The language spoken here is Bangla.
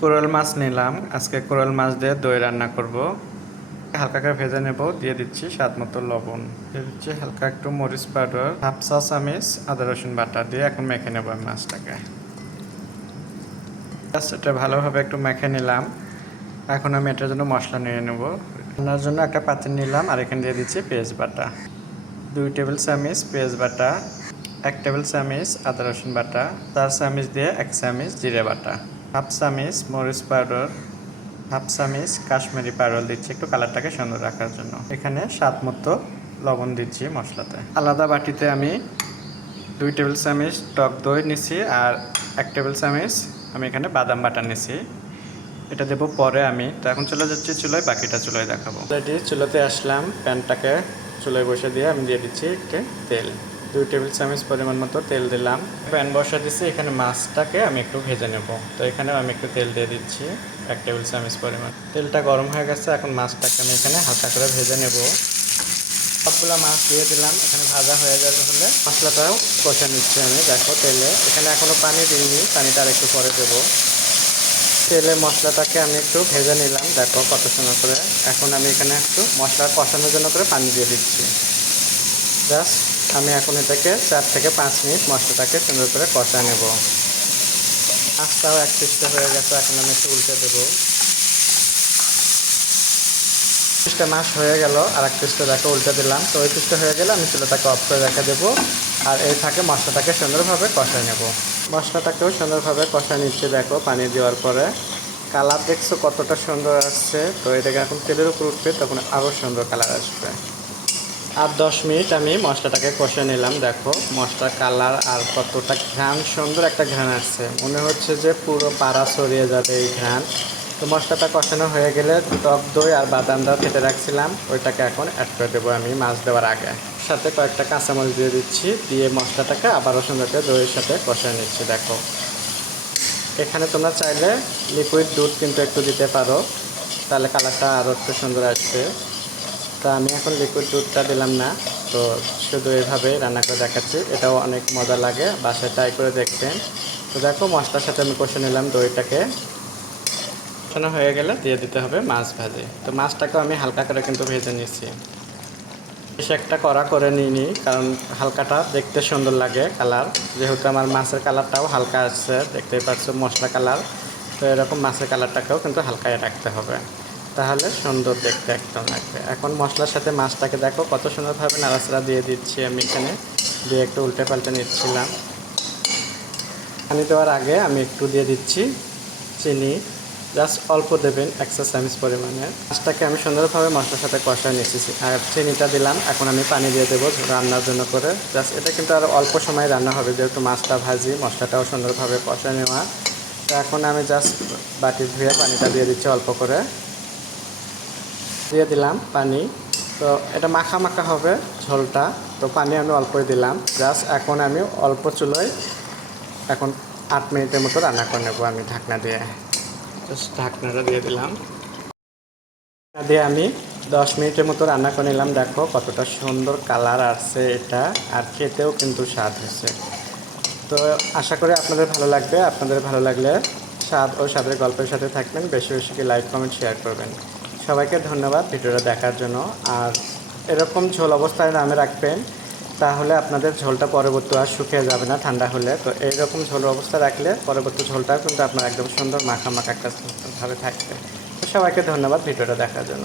কোরাল মাছ নিলাম। আজকে কোরাল মাছ দিয়ে দই রান্না করব। হালকা করে ভেজে নেব। দিয়ে দিচ্ছি স্বাদ মতো লবণ, দিয়ে দিচ্ছি হালকা একটু মরিচ পাউডার, হাফ চা চামচ আদা রসুন বাটা দিয়ে এখন মেখে নেব আমি মাছটাকে। এটা ভালোভাবে একটু মেখে নিলাম। এখন আমি এটার জন্য মশলা নিয়ে নেব। রান্নার জন্য একটা পাত্র নিলাম আর এখানে দিয়ে দিচ্ছি পেঁয়াজ বাটা, 2 টেবিল চামচ পেঁয়াজ বাটা, 1 টেবিল চামচ আদা রসুন বাটা, 4 চামচ দিয়ে 1 চামচ জিরে বাটা, হাফ চামচ মরিচ পাউডার, হাফ চামচ কাশ্মীরি পাউডার দিচ্ছি একটু কালারটাকে সুন্দর রাখার জন্য। এখানে স্বাদ মতো লবণ দিচ্ছি মশলাতে। আলাদা বাটিতে আমি 2 টেবিল চামচ টক দই নিছি আর 1 টেবিল চামচ আমি এখানে বাদাম বাটা নিছি। এটা দেবো পরে আমি। তো এখন চলে যাচ্ছি চুলায়, বাকিটা চুলায় দেখাবো। অলরেডি চুলাতে আসলাম, প্যানটাকে চুলায় বসে দিয়ে আমি দিয়ে দিচ্ছি একটু তেল, 2 টেবিল চামচ পরিমাণ মতো তেল দিলাম। প্যান বসা দিচ্ছি, এখানে মাছটাকে আমি একটু ভেজে নেব। তো এখানে আমি একটু তেল দিয়ে দিচ্ছি 1 টেবিল চামচ পরিমাণ। তেলটা গরম হয়ে গেছে, এখন মাছটাকে আমি এখানে হালকা করে ভেজে নেব। সবগুলো মাছ দিয়ে দিলাম। এখানে ভাজা হয়ে যাবে হলে মশলাটাও কষে নিচ্ছি আমি। দেখো তেলে এখানে এখনও পানি দিইনি, পানিটা আর একটু পরে দেবো। তেলে মশলাটাকে আমি একটু ভেজে নিলাম, দেখো কত সুন্দর করে। এখন আমি এখানে একটু মশলা কষানোর জন্য করে পানি দিয়ে দিচ্ছি। জাস্ট আমি এখন এটাকে 4 থেকে 5 মিনিট মশলাটাকে সুন্দর করে কষা নেব। মাছটাও এক পিসটা হয়ে গেছে, এখন আমি একটু উল্টে দেবো। পিসটা মাছ হয়ে গেল, আর এক পিসটা দেখো উল্টে দিলাম। তো ওই পিসটা হয়ে গেলে আমি চুলাটাকে অফ করে রেখে দেবো। আর এই ফাঁকে মশলাটাকে সুন্দরভাবে কষায় নেব। মশলাটাকেও সুন্দরভাবে কষায় নিচ্ছে, দেখো পানি দেওয়ার পরে কালার দেখছো কতটা সুন্দর আসছে। তো এটাকে এখন তেলের উপর উঠবে, তখন আরও সুন্দর কালার আসবে। আর 10 মিনিট আমি মশলাটাকে কষে নিলাম। দেখো মশলার কালার আর কতটা ঘ্রাণ, সুন্দর একটা ঘ্রাণ আসছে। মনে হচ্ছে যে পুরো পাড়া ছড়িয়ে যাবে এই ঘ্রাণ। তো মশলাটা কষানো হয়ে গেলে টক দই আর বাদামটা কেটে রাখছিলাম, ওইটাকে এখন অ্যাড করে দেবো আমি মাছ দেওয়ার আগে। সাথে কয়েকটা কাঁচামরিচ দিয়ে দিচ্ছি, দিয়ে মশলাটাকে আবারও সুন্দর করে দইয়ের সাথে কষিয়ে নিচ্ছি। দেখো এখানে তোমরা চাইলে লিকুইড দুধ কিন্তু একটু দিতে পারো, তাহলে কালারটা আরও একটু সুন্দর আসবে। তা আমি এখন লিকুইড দুধটা দিলাম না, তো শুধু এইভাবেই রান্না করে দেখাচ্ছি। এটাও অনেক মজা লাগে, বাসায় ট্রাই করে দেখবেন। তো দেখো মশলার সাথে আমি কষে নিলাম দইটাকে। কষানো হয়ে গেলে দিয়ে দিতে হবে মাছ ভাজি। তো মাছটাকেও আমি হালকা করে কিন্তু ভেজে নিচ্ছি, বেশি একটা কড়া করে নিইনি, কারণ হালকাটা দেখতে সুন্দর লাগে কালার। যেহেতু আমার মাছের কালারটাও হালকা আসছে, দেখতেই পাচ্ছ মশলা কালার। তো এরকম মাছের কালারটাকেও কিন্তু হালকায় রাখতে হবে, তাহলে সুন্দর দেখতে একদম লাগবে। এখন মশলার সাথে মাছটাকে দেখো কত সুন্দরভাবে নাড়াচাড়া দিয়ে দিচ্ছি আমি এখানে, দিয়ে একটু উল্টে পাল্টে নিচ্ছিলাম। পানি দেওয়ার আগে আমি একটু দিয়ে দিচ্ছি চিনি, জাস্ট অল্প দেবেন 1 চা চামচ পরিমাণে। মাছটাকে আমি সুন্দরভাবে মশলার সাথে কষায় নিচ্ছি আর চিনিটা দিলাম। এখন আমি পানি দিয়ে দেবো রান্নার জন্য করে। জাস্ট এটা কিন্তু আরও অল্প সময় রান্না হবে, যেহেতু মাছটা ভাজি, মশলাটাও সুন্দরভাবে কষায় নেওয়া। তো এখন আমি জাস্ট বাটি ধুয়ে পানিটা দিয়ে দিচ্ছি অল্প করে, দিয়ে দিলাম পানি। তো এটা মাখা মাখা হবে ঝোলটা, তো পানি আমি অল্পই দিলাম। জাস্ট এখন আমি অল্প চুলোয় এখন 8 মিনিটের মতো রান্না করে নেবো আমি ঢাকনা দিয়ে। জাস্ট ঢাকনাটা দিয়ে দিলাম, দিয়ে আমি 10 মিনিটের মতো রান্না করে নিলাম। দেখো কতটা সুন্দর কালার আসছে এটা, আর খেতেও কিন্তু স্বাদ হয়েছে। তো আশা করি আপনাদের ভালো লাগবে। আপনাদের ভালো লাগলে স্বাদ ও স্বাদের গল্পের সাথে থাকবেন, বেশি বেশি লাইক কমেন্ট শেয়ার করবেন। সবাইকে ধন্যবাদ ভিডিওটা দেখার জন্য। আর এরকম ঝোল অবস্থায় নামে রাখবেন, তাহলে আপনাদের ঝোলটা পরবর্তী আর শুকিয়ে যাবে না ঠান্ডা হলে। তো এইরকম ঝোল অবস্থা রাখলে পরবর্তী ঝোলটাও কিন্তু আপনার একদম সুন্দর মাখা মাখা একটা ভাবে থাকবে। তো সবাইকে ধন্যবাদ ভিডিওটা দেখার জন্য।